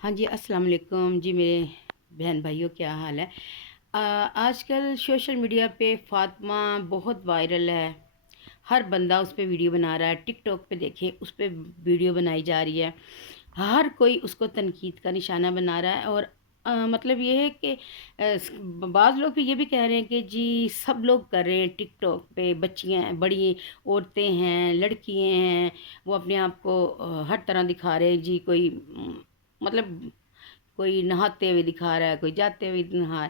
हाँ जी, अस्सलाम वालेकुम जी मेरे बहन भाइयों, क्या हाल है। आजकल सोशल मीडिया पे फ़ातिमा बहुत वायरल है। हर बंदा उस पे वीडियो बना रहा है। टिकटॉक पे देखें, उस पे वीडियो बनाई जा रही है। हर कोई उसको तनकीद का निशाना बना रहा है। और मतलब ये है कि बाज़ लोग भी ये भी कह रहे हैं कि जी सब लोग कर रहे हैं टिकटॉक पे। बच्चियाँ, बड़ी औरतें हैं, लड़कियाँ हैं, वो अपने आप को हर तरह दिखा रहे हैं जी। कोई मतलब कोई नहाते हुए दिखा रहा है, कोई जाते हुए नहा।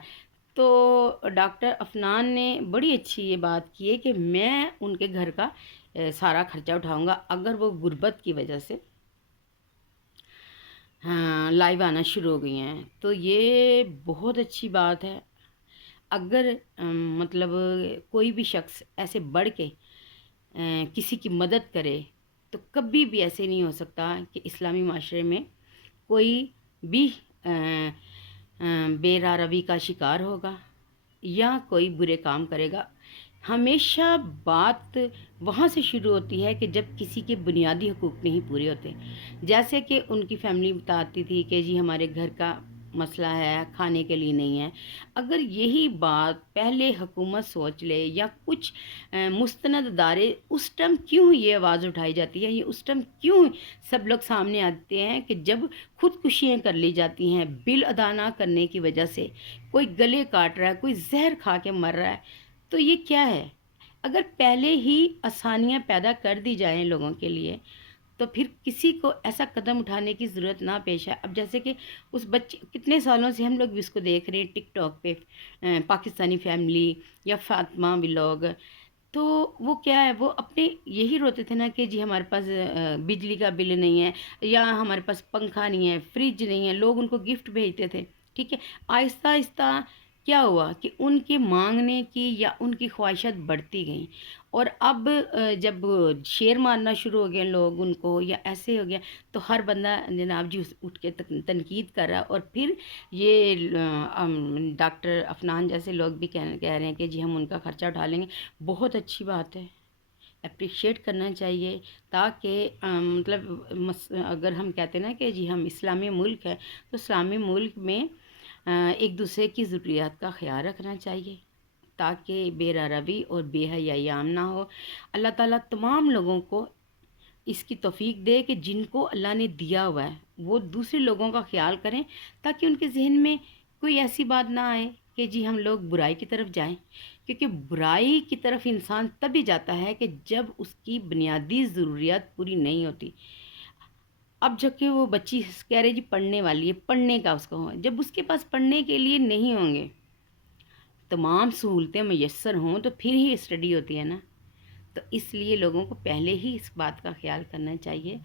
तो डॉक्टर अफनान ने बड़ी अच्छी ये बात की है कि मैं उनके घर का सारा खर्चा उठाऊंगा अगर वो गुर्बत की वजह से हाँ लाइव आना शुरू हो गई हैं। तो ये बहुत अच्छी बात है। अगर मतलब कोई भी शख्स ऐसे बढ़ के किसी की मदद करे तो कभी भी ऐसे नहीं हो सकता कि इस्लामी माशरे में कोई भी बेरारवी का शिकार होगा या कोई बुरे काम करेगा। हमेशा बात वहाँ से शुरू होती है कि जब किसी के बुनियादी हकूक़ नहीं पूरे होते। जैसे कि उनकी फैमिली बताती थी कि जी हमारे घर का मसला है, खाने के लिए नहीं है। अगर यही बात पहले हुकूमत सोच ले या कुछ मुस्तनद अदारे, उस टाइम क्यों ये आवाज़ उठाई जाती है, ये उस टाइम क्यों सब लोग सामने आते हैं कि जब खुदकुशियाँ कर ली जाती हैं बिल अदा ना करने की वजह से। कोई गले काट रहा है, कोई जहर खा के मर रहा है। तो ये क्या है? अगर पहले ही आसानियाँ पैदा कर दी जाएँ लोगों के लिए, तो फिर किसी को ऐसा कदम उठाने की ज़रूरत ना पेश आए। अब जैसे कि उस बच्चे, कितने सालों से हम लोग भी इसको देख रहे हैं टिकटॉक पे, पाकिस्तानी फैमिली या फातिमा व्लॉग। तो वो क्या है, वो अपने यही रोते थे ना कि जी हमारे पास बिजली का बिल नहीं है, या हमारे पास पंखा नहीं है, फ्रिज नहीं है। लोग उनको गिफ्ट भेजते थे। ठीक है। आहिस्ता आहिस्ता क्या हुआ कि उनके मांगने की या उनकी ख्वाहिशात बढ़ती गई। और अब जब शेर मारना शुरू हो गए लोग उनको, या ऐसे हो गया, तो हर बंदा जनाब जी उठ के तनकीद कर रहा है। और फिर ये डॉक्टर अफनान जैसे लोग भी कह रहे हैं कि जी हम उनका खर्चा उठा लेंगे। बहुत अच्छी बात है, अप्रिशिएट करना चाहिए। ताकि मतलब अगर हम कहते हैं ना कि जी हम इस्लामी मुल्क है, तो इस्लामी मुल्क में एक दूसरे की ज़रूरियात का ख्याल रखना चाहिए ताकि बेरारवी और बेहयाई आम ना हो। अल्लाह ताला तमाम लोगों को इसकी तौफीक दे कि जिनको अल्लाह ने दिया हुआ है वो दूसरे लोगों का ख्याल करें, ताकि उनके जहन में कोई ऐसी बात ना आए कि जी हम लोग बुराई की तरफ जाएं। क्योंकि बुराई की तरफ इंसान तभी जाता है कि जब उसकी बुनियादी ज़रूरियात पूरी नहीं होती। अब जबकि वो बच्ची कह रही जी पढ़ने वाली है, पढ़ने का उसको हो, जब उसके पास पढ़ने के लिए नहीं होंगे, तमाम सहूलतें मैसर हों, तो फिर ही स्टडी होती है ना। तो इसलिए लोगों को पहले ही इस बात का ख्याल करना चाहिए।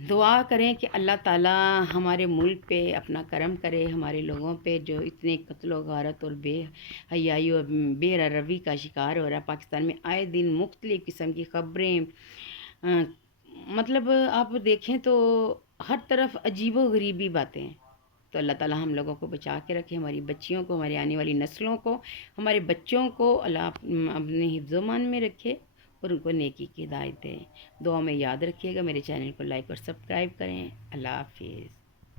दुआ करें कि अल्लाह ताला हमारे मुल्क पे अपना करम करे, हमारे लोगों पे जो इतने कत्ल गारत और बेहयाई और बेरवी का शिकार हो रहा है। पाकिस्तान में आए दिन मुख्तलिफ़ किस्म की ख़बरें, मतलब आप देखें तो हर तरफ अजीबो गरीबी बातें हैं। तो अल्लाह ताला हम लोगों को बचा के रखे, हमारी बच्चियों को, हमारी आने वाली नस्लों को, हमारे बच्चों को अल्लाह अपने हिफ्ज़-ओ-मान में रखे और उनको नेकी की हिदायत दें। दुआ में याद रखिएगा। मेरे चैनल को लाइक और सब्सक्राइब करें। अल्लाह हाफिज़।